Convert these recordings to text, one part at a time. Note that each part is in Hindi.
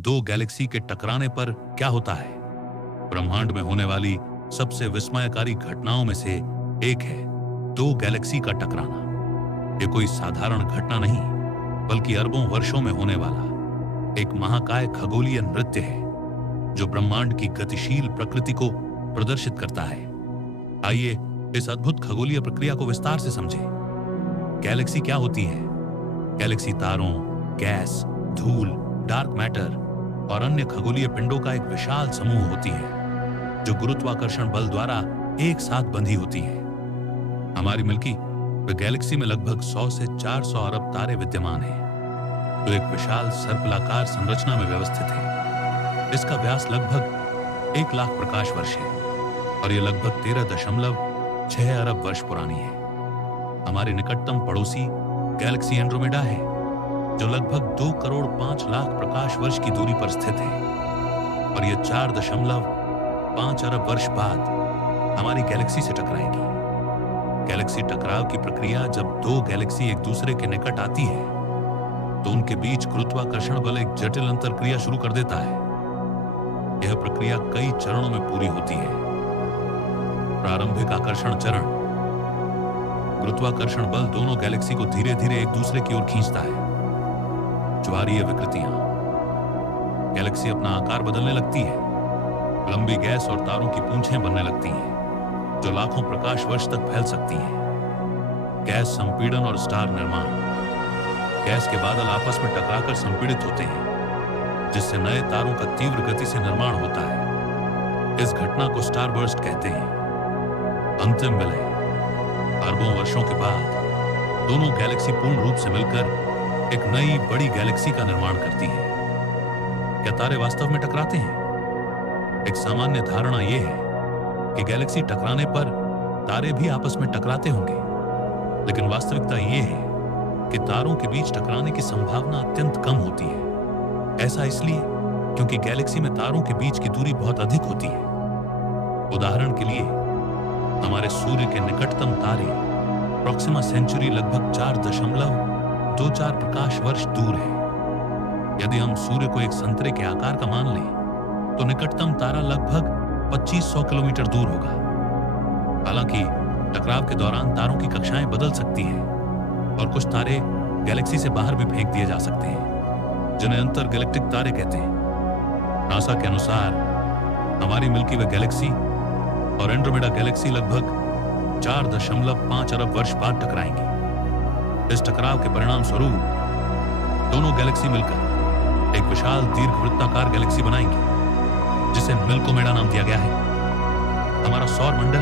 दो गैलेक्सी के टकराने पर क्या होता है? ब्रह्मांड में होने वाली सबसे विस्मयकारी घटनाओं में से एक है दो गैलेक्सी का टकराना। ये कोई साधारण घटना नहीं, बल्कि अरबों वर्षों में होने वाला एक महाकाय खगोलीय नृत्य है जो ब्रह्मांड की गतिशील प्रकृति को प्रदर्शित करता है। आइए इस अद्भुत खगोलीय प्रक्रिया को विस्तार से समझें। गैलेक्सी क्या होती है? गैलेक्सी तारों, गैस, धूल, डार्क मैटर और अन्य खगोलीय पिंडों का एक विशाल समूह होती है जो गुरुत्वाकर्षण बल द्वारा एक साथ बंधी होती है। हमारी मिल्की वे गैलेक्सी में लगभग 100 से 400 अरब तारे विद्यमान हैं जो एक विशाल सर्पिलाकार संरचना में व्यवस्थित है। इसका व्यास लगभग 1 लाख प्रकाश वर्ष है और यह लगभग 13.6 अरब वर्ष पुरानी है। हमारी निकटतम पड़ोसी गैलेक्सी एंड्रोमेडा है जो लगभग 2 करोड़ 5 लाख प्रकाश वर्ष की दूरी पर स्थित है और यह 4.5 अरब वर्ष बाद हमारी गैलेक्सी से टकराएगी। गैलेक्सी टकराव की प्रक्रिया जब दो गैलेक्सी एक दूसरे के निकट आती है तो उनके बीच गुरुत्वाकर्षण बल एक जटिल अंतरक्रिया शुरू कर देता है। यह प्रक्रिया कई चरणों में पूरी होती है। प्रारंभिक आकर्षण चरण। गुरुत्वाकर्षण बल दोनों गैलेक्सी को धीरे धीरे एक दूसरे की ओर खींचता है। ज्वारीय विकृतियां। गैलेक्सी अपना आकार बदलने लगती है। लंबी गैस और तारों की पूंछें बनने लगती हैं जो लाखों प्रकाश वर्ष तक फैल सकती हैं। गैस संपीड़न और स्टार निर्माण। गैस के बादल आपस में टकराकर संपीड़ित होते हैं जिससे नए तारों का तीव्र गति से निर्माण होता है। इस घटना को स्टार बर्स्ट कहते हैं। अंतिम विलय। अरबों वर्षों के बाद दोनों गैलेक्सी पूर्ण रूप से मिलकर एक नई बड़ी गैलेक्सी का निर्माण करती है। क्या तारे वास्तव में टकराते हैं? एक सामान्य धारणा यह है कि गैलेक्सी टकराने पर तारे भी आपस में टकराते होंगे, लेकिन वास्तविकता यह है कि तारों के बीच टकराने की संभावना अत्यंत कम होती है। ऐसा इसलिए क्योंकि गैलेक्सी में तारों के बीच की दूरी बहुत अधिक होती है। उदाहरण के लिए हमारे सूर्य के निकटतम तारे प्रॉक्सिमा सेंचुरी लगभग 4.24 प्रकाश वर्ष दूर है। यदि हम सूर्य को एक संतरे के आकार का मान लें तो निकटतम तारा लगभग 2500 किलोमीटर दूर होगा। हालांकि टकराव के दौरान तारों की कक्षाएं बदल सकती हैं और कुछ तारे गैलेक्सी से बाहर भी फेंक दिए जा सकते हैं जिन्हें अंतर गैलेक्टिक तारे कहते हैं। नासा के अनुसार हमारी मिल्की वे गैलेक्सी और एंड्रोमेडा गैलेक्सी लगभग 4.5 अरब वर्ष बाद टकराएंगी। इस टकराव के परिणाम स्वरूप दोनों गैलेक्सी मिलकर एक विशाल दीर्घवृत्ताकार गैलेक्सी बनाएंगी जिसे मिल्कोमेडा नाम दिया गया है। हमारा सौर मंडल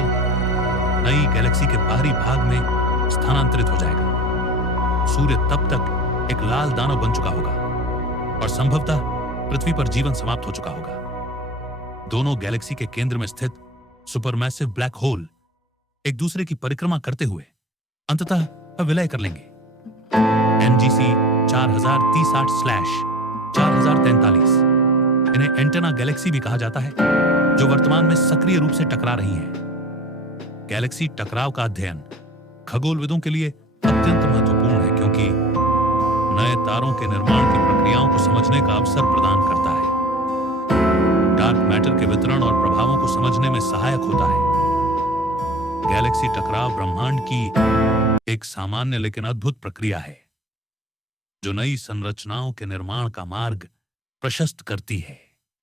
नई गैलेक्सी के बाहरी भाग में स्थानांतरित हो जाएगा। सूर्य तब तक एक लाल दानव बन चुका होगा और संभवतः पृथ्वी पर जीवन समाप्त हो चुका होगा। दोनों गैलेक्सी के केंद्र में स्थित सुपरमैसिव ब्लैक होल एक दूसरे की परिक्रमा करते हुए अंततः विलय कर लेंगे। NGC 4030/4043 इन्हें एंटेना गैलेक्सी भी कहा जाता है जो वर्तमान में सक्रिय रूप से टकरा रही हैं। गैलेक्सी टकराव का अध्ययन खगोलविदों के लिए अत्यंत महत्वपूर्ण है क्योंकि नए तारों के निर्माण की प्रक्रियाओं को समझने का अवसर प्रदान करता है। डार्क मैटर के वितरण और प्रभावों को समझने में सहायक होता है। गैलेक्सी टकराव ब्रह्मांड की एक सामान्य लेकिन अद्भुत प्रक्रिया है जो नई संरचनाओं के निर्माण का मार्ग प्रशस्त करती है।